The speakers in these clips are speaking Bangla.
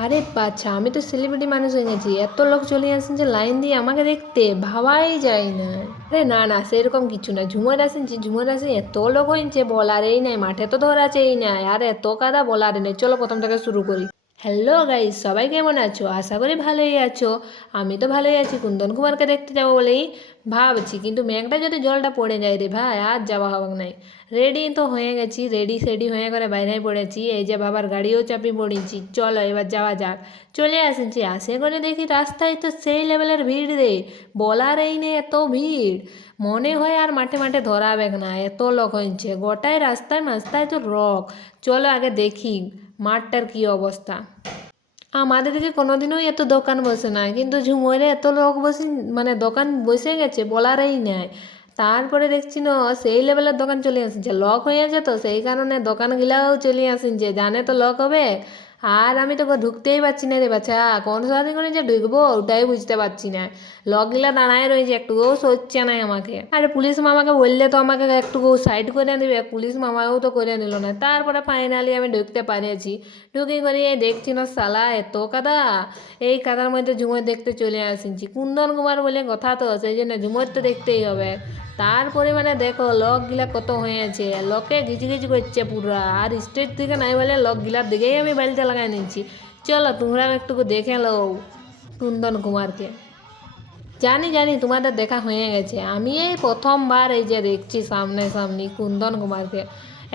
আরে বাচ্চা, আমি তো সেলিব্রিটি মানুষ হয়ে গেছি, এত লোক চলে আসেন যে লাইন দিয়ে আমাকে দেখতে, ভাবাই যায় না। আরে না না, সেরকম কিছু না। ঝুমুর আসেন যে ঝুমুর আসেন, এত লোক হয়েছে বলারেই নাই, মাঠে তো ধরাছেই নাই, আর এত কাদা বলারে নেই। চলো প্রথম থেকে শুরু করি। হ্যালো গাইস, সবাই কেমন আছো? আশা করি ভালোই আছো। আমি তো ভালোই আছি, কুন্দন কুমারকে দেখতে যাবো বলেই ভাবছি, কিন্তু মেঘটা যদি জলটা পড়ে যায় রে ভাই, আর যাওয়া হবে নাই। রেডি তো হয়ে গেছি, রেডি সেডি হয়ে করে বাইরে পড়েছি, এই যে বাবার গাড়িও চাপি পড়েছি। চলো এবার যাওয়া যাক। চলে আসেছি, আসে করে দেখি রাস্তায় তো সেই লেভেলের ভিড় রে, বলার এই নেই এত ভিড়। মনে হয় আর মাঠে মাঠে ধরাবে না, এত লোক হয়েছে গোটায় রাস্তায় মাস্তায় তো রক। চলো আগে দেখি মাঠটার কি অবস্থা। আমাদের দিকে কোনোদিনও এত দোকান বসে না, কিন্তু ঝুমরে এত লোক বসে, মানে দোকান বসে গেছে বলারই নাই। তারপরে দেখছি না সেই লেভেলের দোকান চলে আসছে, লক হয়ে আছে তো সেই কারণে দোকানগুলাও চলে আসছে, জানে তো লক হবে। আর আমি তো ঢুকতেই পারছি না রে বাচ্চা, কোন সাথে করে যে ঢুকবো ওটাই বুঝতে পারছি না। লগগুলা দাঁড়ায় রয়েছে, একটুকুও সচ্ছে নাই আমাকে। আরে পুলিশ মামাকে বললে তো আমাকে একটুকু সাইড করে দিবে, পুলিশ মামাও তো করে নিল না। তারপরে ফাইনালি আমি ঢুকতে পারিছি। ঢুকে করে এই দেখছি না শালা এত কাদা, এই কাদার মধ্যে ঝুমুর দেখতে চলে আসছি। কুন্দন কুমার বলে কথা তো, সেই জন্য ঝুমুর তো দেখতেই হবে। তারপরে মানে দেখো লোকগুলা কত হয়েছে, লোকে ঘিচি করছে পুরা, আর স্টেজ থেকে নাই বলে লোকগুলার দিকেই আমি বাড়িতে লাগাই নিচ্ছি। চলো তোমরা একটু দেখে লো কুন্দন কুমারকে। জানি জানি তোমাদের দেখা হয়ে গেছে, আমি এই প্রথমবার এই যে দেখছি সামনে সামনি কুন্দন কুমারকে।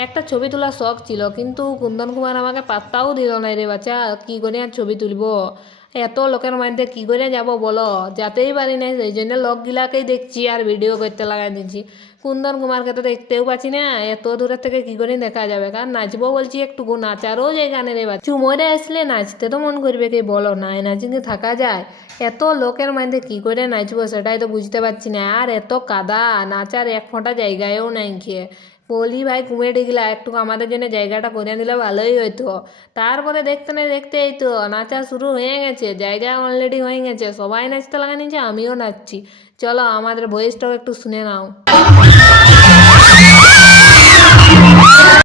একটা ছবি তোলার শখ ছিল, কিন্তু কুন্দন কুমার আমাকে পাত্তাও দিল না রে বাচ্চা, কী করে আর ছবি তুলব, এত লোকের মধ্যে কী করে যাব বলো, যেতেই পারি না, সেই জন্য লোকগুলাকেই দেখছি আর ভিডিও করতে লাগাই দিচ্ছি। কুন্দন কুমারকে তো দেখতেও পাচ্ছি না, এত দূরের থেকে কী করে দেখা যাবে, কারণ নাচবো বলছি, একটুকু নাচারও জায়গা নেই রে বাচ্চা। চুমরে আসলে নাচতে তো মন করবে, কি বলো, নাই নাচতে থাকা যায়? এত লোকের মধ্যে কী করে নাচবো সেটাই তো বুঝতে পারছি না, আর এত কাদা, নাচার এক ফোঁটা জায়গায়ও নাই খেয়ে। বলি ভাই কমেডিগুলা একটু আমাদের জন্য জায়গাটা করে দিলে ভালোই হতো। তারপরে দেখতে না দেখতে এই তো নাচা শুরু হয়ে গেছে, জায়গা অলরেডি হয়ে গেছে, সবাই নাচতে লাগা নিচ্ছে, আমিও নাচছি। চলো আমাদের ভয়েসটাও একটু শুনে নাও।